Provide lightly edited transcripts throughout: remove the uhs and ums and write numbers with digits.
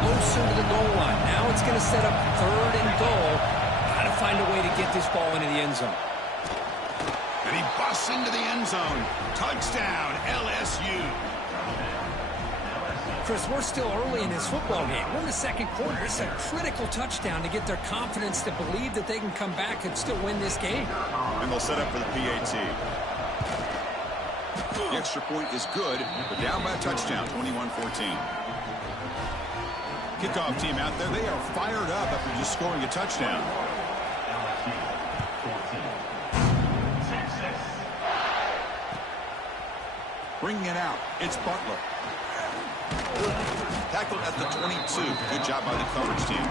closer to the goal line. Now it's going to set up 3rd and goal. Got to find a way to get this ball into the end zone. And he busts into the end zone. Touchdown, LSU. Chris, we're still early in this football game. We're in the 2nd quarter. It's a critical touchdown to get their confidence to believe that they can come back and still win this game. And they'll set up for the PAT. The extra point is good, but down by a touchdown, 21-14. Kickoff team out there, they are fired up after just scoring a touchdown. Bringing it out, it's Butler. Tackled at the 22. Good job by the coverage team.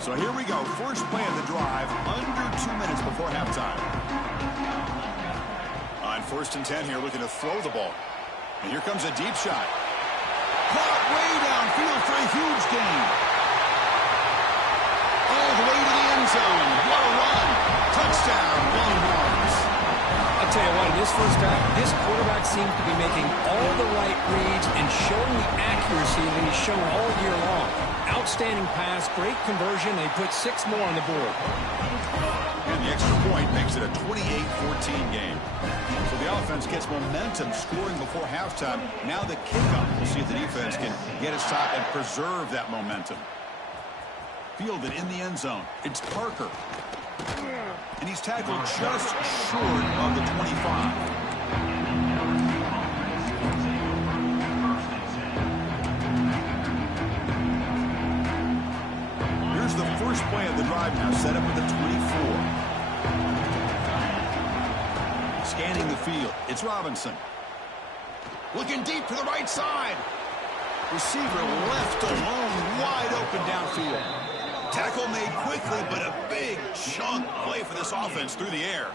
So here we go. First play of the drive, under 2 minutes before halftime. On 1st and 10 here, looking to throw the ball. And here comes a deep shot. Caught way downfield for a huge gain. All the way to the end zone. What a run. Touchdown, Longhorns. I'll tell you what, in this first half, this quarterback seems to be making all the right reads and showing the accuracy that he's shown all year long. Outstanding pass, great conversion. They put 6 more on the board. And the extra point makes it a 28-14 game. So the offense gets momentum scoring before halftime. Now the kickoff. We'll see if the defense can get a stop and preserve that momentum. Fielded in the end zone. It's Parker. And he's tackled just short of the 25. Here's the first play of the drive now, set up at the 24. Scanning the field. It's Robinson. Looking deep to the right side. Receiver left alone, wide open downfield. Tackle made quickly, but a big chunk play for this offense through the air.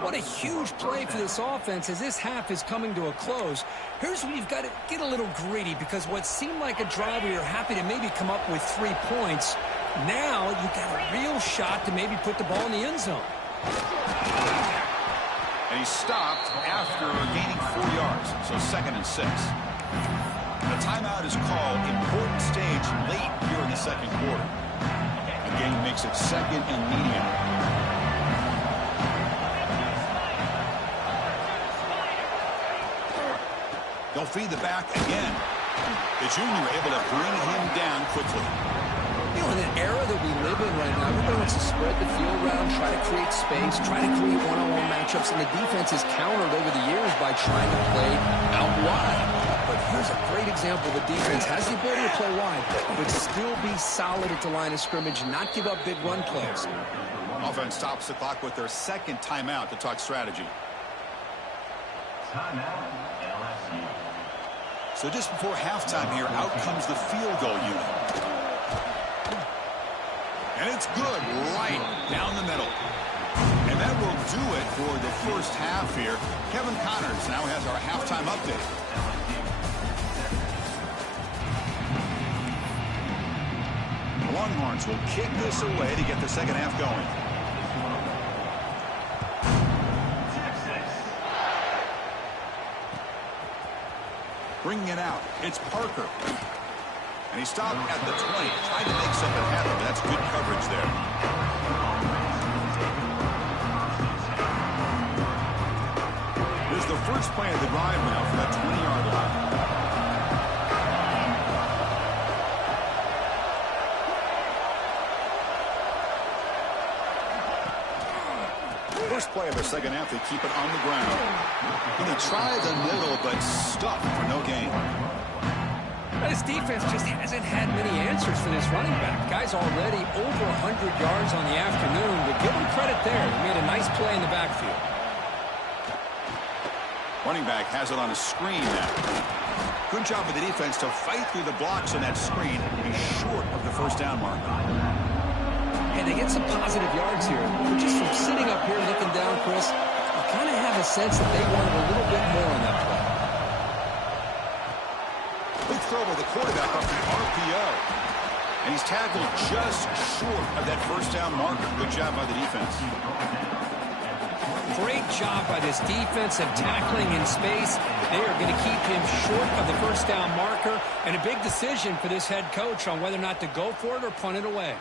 What a huge play for this offense as this half is coming to a close. Here's where you've got to get a little greedy, because what seemed like a drive where you're happy to maybe come up with 3 points, now you've got a real shot to maybe put the ball in the end zone. And he stopped after gaining 4 yards, so 2nd and 6. The timeout is called. Important stage late here in the 2nd quarter. The game makes it 2nd and medium. They'll feed the back again. The junior able to bring him down quickly. You know, in an era that we live in right now, everybody wants to spread the field around, try to create space, try to create one-on-one matchups, and the defense has countered over the years by trying to play out wide. But here's a great example. The defense has the ability to play wide, but still be solid at the line of scrimmage and not give up big run plays. Offense stops the clock with their 2nd timeout to talk strategy. So just before halftime here, out comes the field goal unit. And it's good right down the middle. And that will do it for the first half here. Kevin Connors now has our halftime update. The Longhorns will kick this away to get the 2nd half going. Bringing it out, it's Parker. And he stopped at the 20, trying to make something happen, but that's good coverage there. Here's the first play of the drive now from that 20-yard line. First play of the 2nd half, they keep it on the ground. Going to try the middle, but stuck for no gain. This defense just hasn't had many answers for this running back. Guy's already over 100 yards on the afternoon, but give him credit there. He made a nice play in the backfield. Running back has it on a screen now. Good job of the defense to fight through the blocks on that screen. He's short of the first down mark. And they get some positive yards here. But just from sitting up here looking down, Chris, you kind of have a sense that they wanted a little bit more on that play. Big throw by the quarterback off the RPO. And he's tackled just short of that first down marker. Good job by the defense. Great job by this defense of tackling in space. They are going to keep him short of the first down marker, and a big decision for this head coach on whether or not to go for it or punt it away.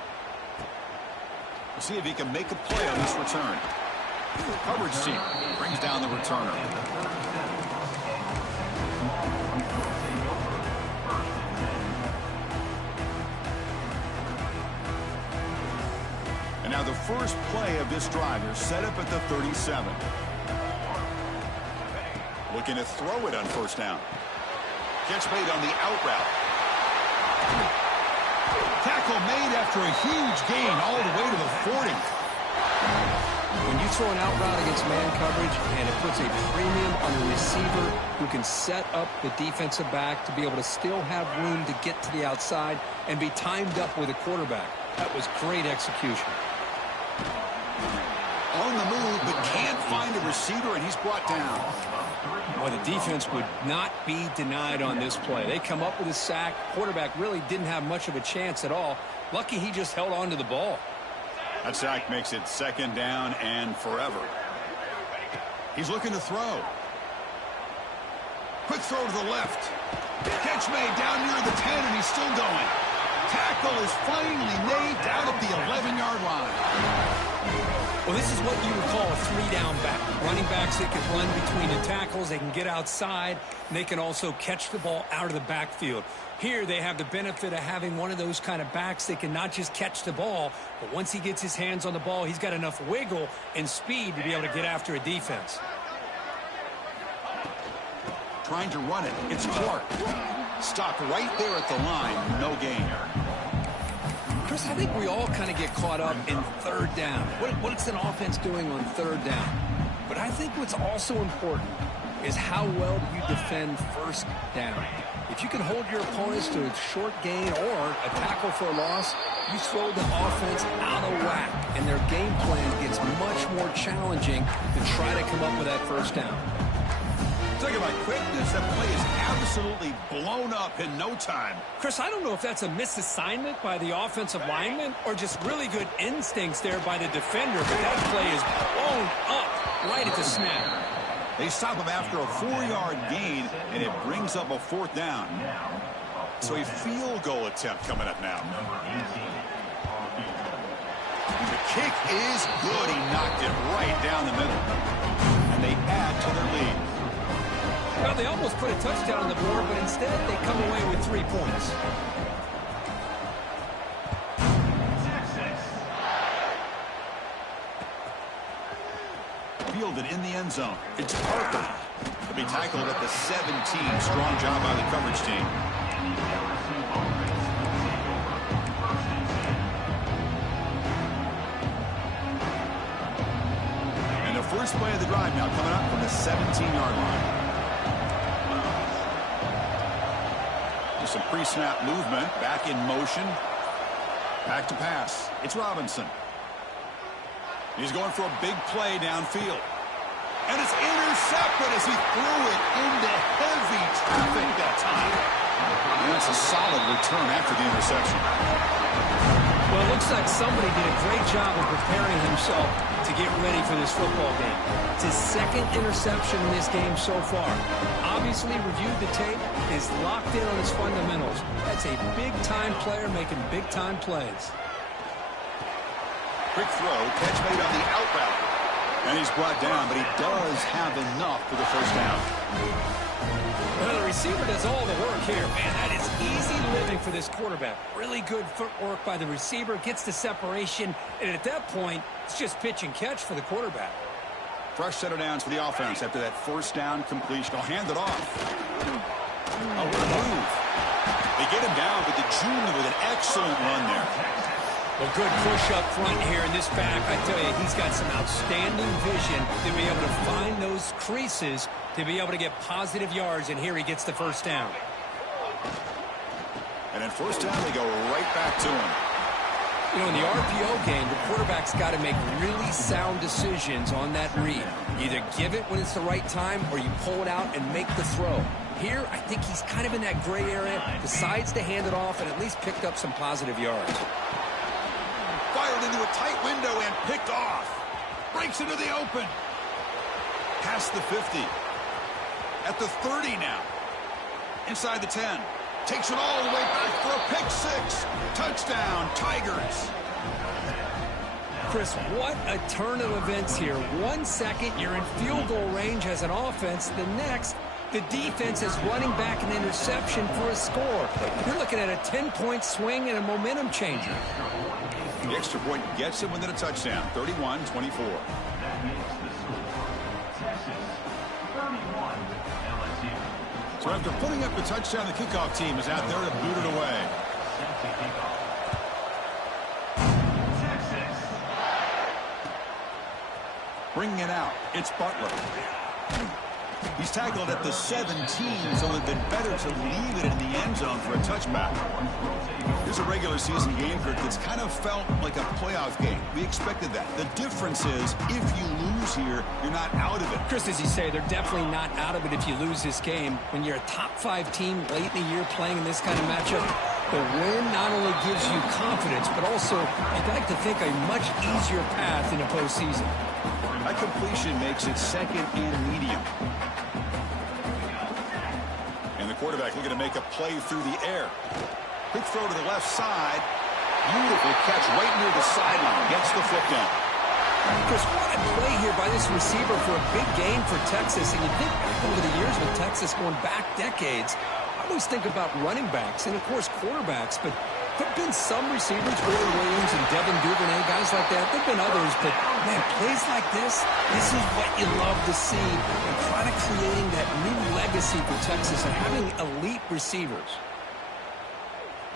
We'll see if he can make a play on this return. Coverage team brings down the returner. And now the first play of this drive is set up at the 37. Looking to throw it on first down. Catch made on the out route. Tackle made after a huge gain all the way to the 40. When you throw an out route against man coverage, and it puts a premium on the receiver who can set up the defensive back to be able to still have room to get to the outside and be timed up with a quarterback. That was great execution. On the move, but can't find a receiver, and he's brought down. Well, the defense would not be denied on this play. They come up with a sack. Quarterback really didn't have much of a chance at all. Lucky he just held on to the ball. That sack makes it second down and forever. He's looking to throw. Quick throw to the left. Catch made down near the 10, and he's still going. Tackle is finally made down at the 11-yard line. Well, this is what you would call a three-down back. Running backs that can run between the tackles, they can get outside, and they can also catch the ball out of the backfield. Here they have the benefit of having one of those kind of backs that can not just catch the ball, but once he gets his hands on the ball, he's got enough wiggle and speed to be able to get after a defense. Trying to run it. It's Clark. Stopped right there at the line. No gain. Chris, I think we all kind of get caught up in third down. What's an offense doing on third down? But I think what's also important is how well do you defend first down. If you can hold your opponents to a short gain or a tackle for a loss, you throw the offense out of whack, and their game plan gets much more challenging to try to come up with that first down. Talking about quickness, that play is absolutely blown up in no time. Chris, I don't know if that's a misassignment by the offensive lineman or just really good instincts there by the defender, but that play is blown up right at the snap. They stop him after a 4-yard gain, and it brings up a fourth down. So a field goal attempt coming up now. The kick is good. He knocked it right down the middle. And they add to their lead. Well, they almost put a touchdown on the board, but instead they come away with 3 points. Fielded in the end zone. It's Parker. He'll be tackled at the 17. Strong job by the coverage team. And the first play of the drive now coming up from the 17-yard line. Some pre-snap movement, back in motion, back to pass. It's Robinson. He's going for a big play downfield. And it's intercepted as he threw it into heavy traffic that time. And that's a solid return after the interception. Well, it looks like somebody did a great job of preparing himself to get ready for this football game. It's his second interception in this game so far. Obviously reviewed the tape, is locked in on his fundamentals. That's a big-time player making big-time plays. Quick throw, catch made on the out route. And he's brought down, but he does have enough for the first down. Well, the receiver does all the work here. Man, that is easy living for this quarterback. Really good footwork by the receiver, gets the separation, and at that point, it's just pitch and catch for the quarterback. Fresh set of downs for the offense after that first down completion. They'll hand it off. Oh, what a move. They get him down, but the junior with an excellent run there. Well, good push up front here in this back. I tell you, he's got some outstanding vision to be able to find those creases to be able to get positive yards, and here he gets the first down. And then first down, they go right back to him. You know, in the RPO game, the quarterback's got to make really sound decisions on that read. Either give it when it's the right time or you pull it out and make the throw. Here, I think he's kind of in that gray area, decides to hand it off, and at least picked up some positive yards. Fired into a tight window and picked off. Breaks into the open. Past the 50. At the 30 now. Inside the 10. Takes it all the way back for a pick six. Touchdown, Tigers. Chris, what a turn of events here. 1 second, you're in field goal range as an offense. The next, the defense is running back an interception for a score. You're looking at a 10-point swing and a momentum changer. The extra point gets him within a touchdown. 31-24. So after putting up the touchdown, the kickoff team is out there to boot it away. Bringing it out, it's Butler. He's tackled at the 17, so it would have been better to leave it in the end zone for a touchback. Here's a regular season game, Kirk, that's kind of felt like a playoff game. We expected that. The difference is, if you lose here, you're not out of it. Chris, as you say, they're definitely not out of it if you lose this game. When you're a top-5 team late in the year playing in this kind of matchup, the win not only gives you confidence, but also, you'd like to think, a much easier path in the postseason. That completion makes it second and medium. And the quarterback looking to make a play through the air. Quick throw to the left side. Beautiful catch right near the sideline. Gets the foot down. Chris, what a play here by this receiver for a big game for Texas. And you think over the years with Texas going back decades, I always think about running backs and, of course, quarterbacks. But there have been some receivers, Willie Williams and Devin Duvernay, guys like that. There have been others, but, man, plays like this is what you love to see. And kind of creating that new legacy for Texas and having elite receivers.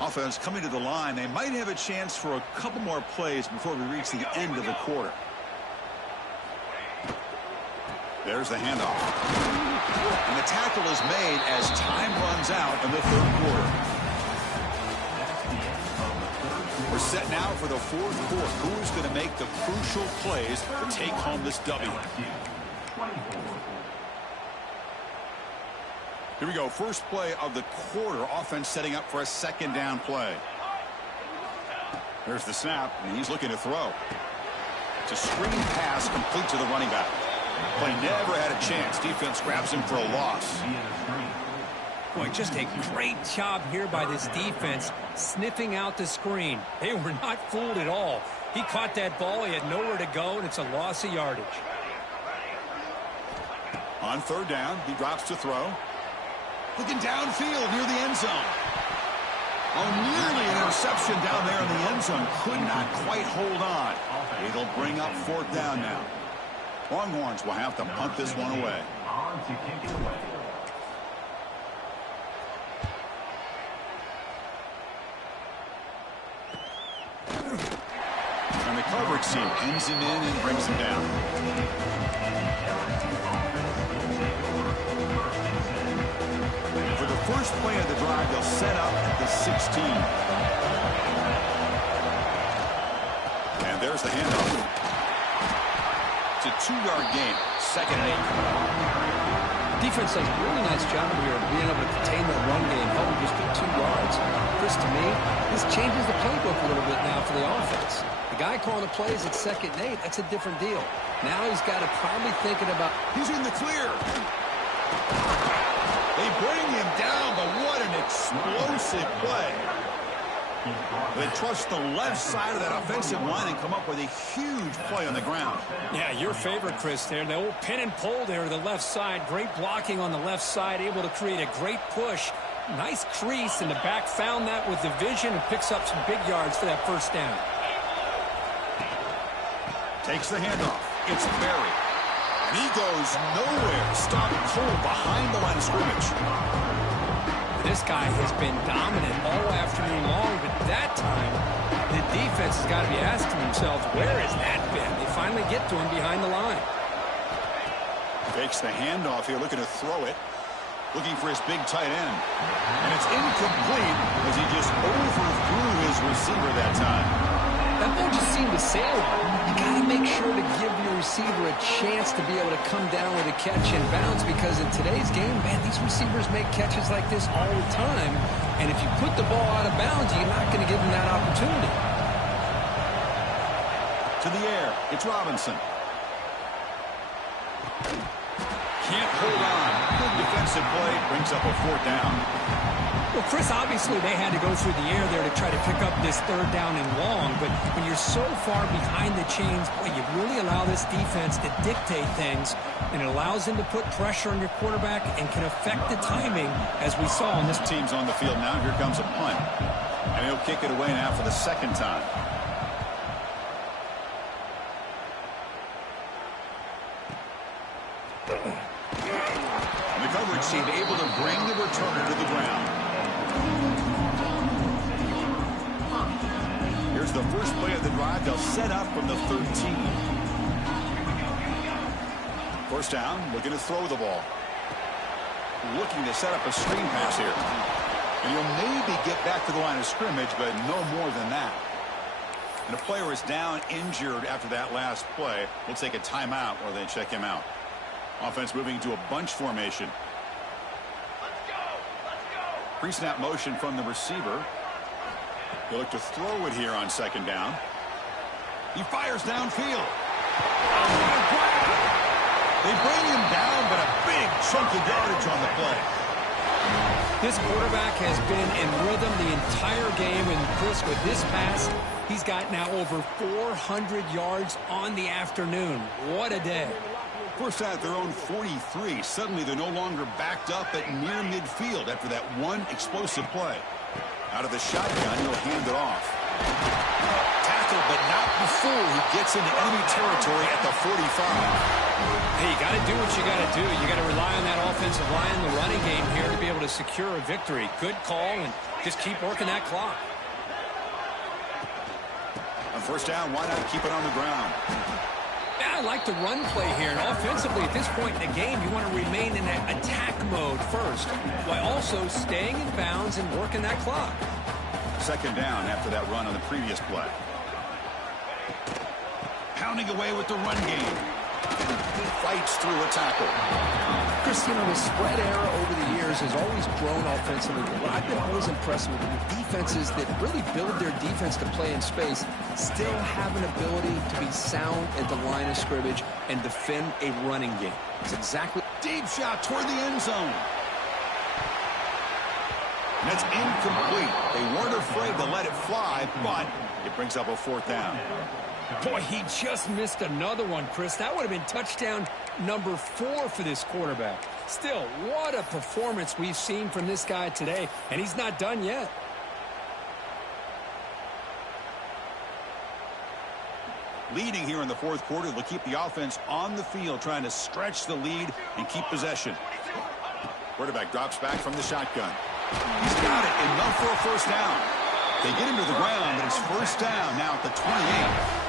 Offense coming to the line. They might have a chance for a couple more plays before we reach the end of the quarter. There's the handoff. And the tackle is made as time runs out in the third quarter. We're set now for the fourth quarter. Who's going to make the crucial plays to take home this W? Here we go. First play of the quarter. Offense setting up for a second down play. There's the snap, and he's looking to throw. It's a screen pass complete to the running back. Play never had a chance. Defense grabs him for a loss. Boy, just a great job here by this defense, sniffing out the screen. They were not fooled at all. He caught that ball. He had nowhere to go, and it's a loss of yardage. On third down, he drops to throw. Looking downfield near the end zone. Oh, nearly an interception down there in the end zone. Could not quite hold on. It'll bring up fourth down now. Longhorns will have to punt this one away. And the coverage team pins him in and brings him down. For the first play of the drive, they'll set up at the 16. And there's the handoff. It's a 2-yard gain, second and 8. Defense does a really nice job here of being able to contain the run game, held just to 2 yards. Chris, to me, this changes the playbook a little bit now for the offense. The guy calling the plays at second and 8, that's a different deal. Now he's got to probably thinking about... He's in the clear. They bring him down, but what an explosive play. They trust the left side of that offensive line and come up with a huge play on the ground. Yeah, your favorite, Chris, there. The old pin and pull there to the left side. Great blocking on the left side, able to create a great push. Nice crease, and the back found that with the vision and picks up some big yards for that first down. Takes the handoff. It's Berry. And he goes nowhere. Stopped cold behind the line of scrimmage. This guy has been dominant all afternoon long, but that time, the defense has got to be asking themselves, where has that been? They finally get to him behind the line. Takes the handoff here, looking to throw it. Looking for his big tight end. And it's incomplete as he just overthrew his receiver that time. That ball just seemed to to sail on. You got to make sure to give your receiver a chance to be able to come down with a catch and bounce, because in today's game, man, these receivers make catches like this all the time. And if you put the ball out of bounds, you're not going to give them that opportunity. To the air, it's Robinson. Can't hold on. Good defensive play, brings up a 4th down. Well, Chris, obviously they had to go through the air there to try to pick up this 3rd down and long, but when you're so far behind the chains, boy, you really allow this defense to dictate things, and it allows them to put pressure on your quarterback and can affect the timing, as we saw on this. Team's on the field now. Here comes a punt. And he'll kick it away now for the 2nd time. The coverage team able to bring the returner to the ground. Here's the first play of the drive. They'll set up from the 13. 1st down, looking to throw the ball. Looking to set up a screen pass here. And he'll maybe get back to the line of scrimmage, but no more than that. And a player is down injured after that last play. We'll take a timeout while they check him out. Offense moving to a bunch formation. Pre-snap motion from the receiver. He'll look to throw it here on 2nd down. He fires downfield. They bring him down, but a big chunk of yardage on the play. This quarterback has been in rhythm the entire game, and Chris, with this pass, he's got now over 400 yards on the afternoon. What a day. First at their own 43. Suddenly they're no longer backed up at near midfield after that one explosive play. Out of the shotgun, he'll hand it off. Tackle, but not before he gets into enemy territory at the 45. Hey, you got to do what you got to do. You got to rely on that offensive line, the running game here, to be able to secure a victory. Good call, and just keep working that clock. On 1st down, why not keep it on the ground? Yeah, I like the run play here, and offensively at this point in the game, you want to remain in that attack mode first, while also staying in bounds and working that clock. 2nd down after that run on the previous play. Pounding away with the run game. He fights through a tackle. Chris, you know, the spread era over the years has always grown offensively. What I've been always impressed with the defenses that really build their defense to play in space still have an ability to be sound at the line of scrimmage and defend a running game. It's exactly... Deep shot toward the end zone. And that's incomplete. They weren't afraid to let it fly, but it brings up a 4th down. Boy, he just missed another one, Chris. That would have been touchdown number 4 for this quarterback. Still, what a performance we've seen from this guy today, and he's not done yet. Leading here in the 4th quarter, they'll keep the offense on the field, trying to stretch the lead and keep possession. Quarterback drops back from the shotgun. He's got it, enough for a 1st down. They get him to the ground, but it's 1st down now at the 28.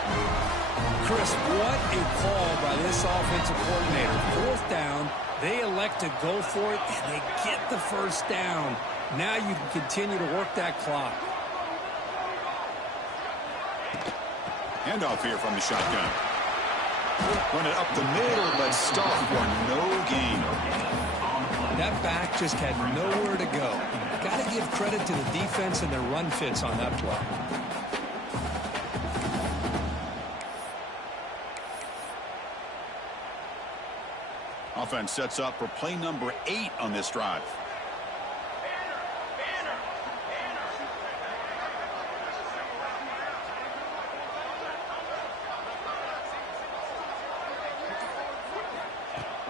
Chris, what a call by this offensive coordinator. 4th down, they elect to go for it, and they get the 1st down. Now you can continue to work that clock. Handoff here from the shotgun. Run it up the middle, but stopped for no gain. That back just had nowhere to go. Got to give credit to the defense and their run fits on that play. Offense sets up for play number 8 on this drive.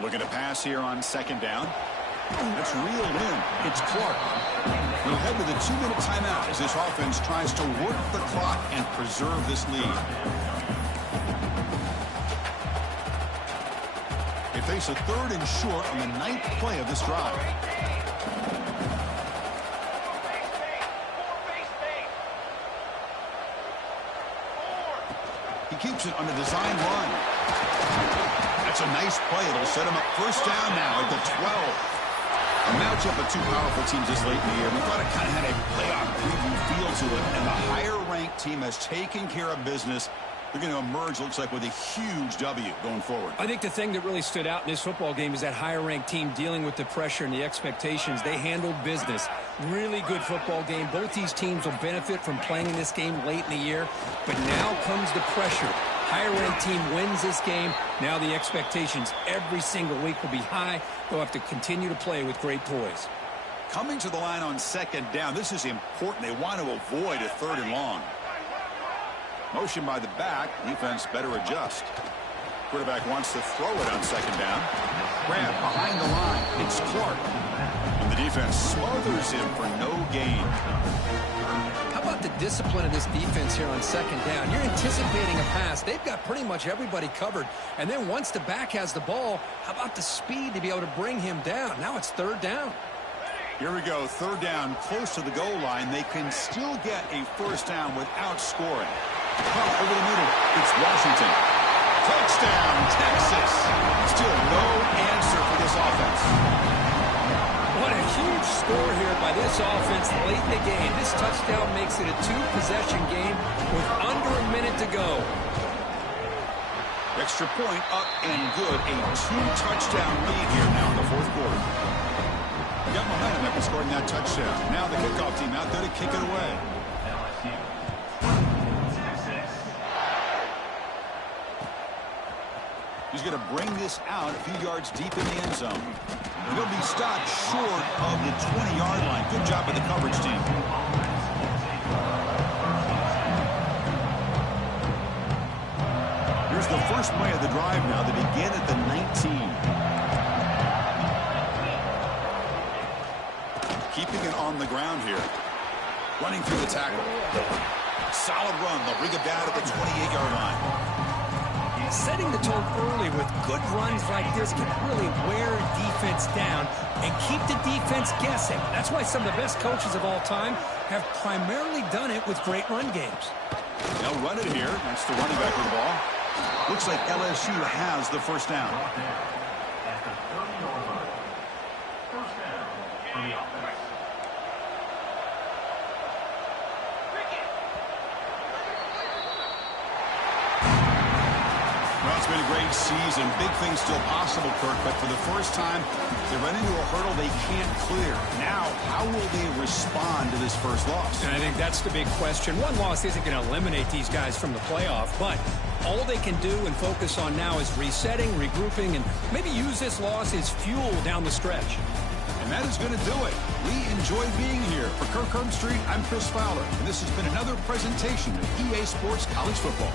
Looking to pass here on 2nd down. That's reeled in. It's Clark. We'll head to the 2-minute timeout as this offense tries to work the clock and preserve this lead. They face a 3rd and short on the 9th play of this drive. He keeps it on the design run. That's a nice play. It'll set him up 1st down now at the 12. A matchup of 2 powerful teams this late in the year. We thought it kind of had a playoff preview feel to it, and the higher-ranked team has taken care of business They're going to emerge, looks like, with a huge W going forward. I think the thing that really stood out in this football game is that higher-ranked team dealing with the pressure and the expectations. They handled business. Really good football game. Both these teams will benefit from playing this game late in the year, but now comes the pressure. Higher-ranked team wins this game. Now the expectations every single week will be high. They'll have to continue to play with great poise. Coming to the line on second down, this is important. They want to avoid a 3rd and long. Motion by the back. Defense better adjust. Quarterback wants to throw it on second down. Grab behind the line. It's Clark. And the defense smothers him for no gain. How about the discipline of this defense here on second down? You're anticipating a pass. They've got pretty much everybody covered. And then once the back has the ball, how about the speed to be able to bring him down? Now it's 3rd down. Here we go. 3rd down, close to the goal line. They can still get a 1st down without scoring. Punt over the middle. It's Washington. Touchdown, Texas. Still no answer for this offense. What a huge score here by this offense late in the game. This touchdown makes it a 2-possession game with under a minute to go. Extra point up and good. A 2-touchdown lead here now in the 4th quarter. Got momentum after scoring that touchdown. Now the kickoff team out there to kick it away. He's going to bring this out a few yards deep in the end zone. He'll be stopped short of the 20-yard line. Good job by the coverage team. Here's the first play of the drive now. They begin at the 19. Keeping it on the ground here. Running through the tackle. Solid run. They'll bring it down at the 28-yard line. Setting the tone early with good runs like this can really wear defense down and keep the defense guessing. That's why some of the best coaches of all time have primarily done it with great run games. They'll run it here. That's the running back with the ball. Looks like LSU has the 1st down. It's been a great season. Big things still possible, Kirk, but for the first time, they run into a hurdle they can't clear. Now, how will they respond to this first loss? And I think that's the big question. One loss isn't going to eliminate these guys from the playoff, but all they can do and focus on now is resetting, regrouping, and maybe use this loss as fuel down the stretch. And that is going to do it. We enjoy being here. For Kirk Herbstreit, I'm Chris Fowler, and this has been another presentation of EA Sports College Football.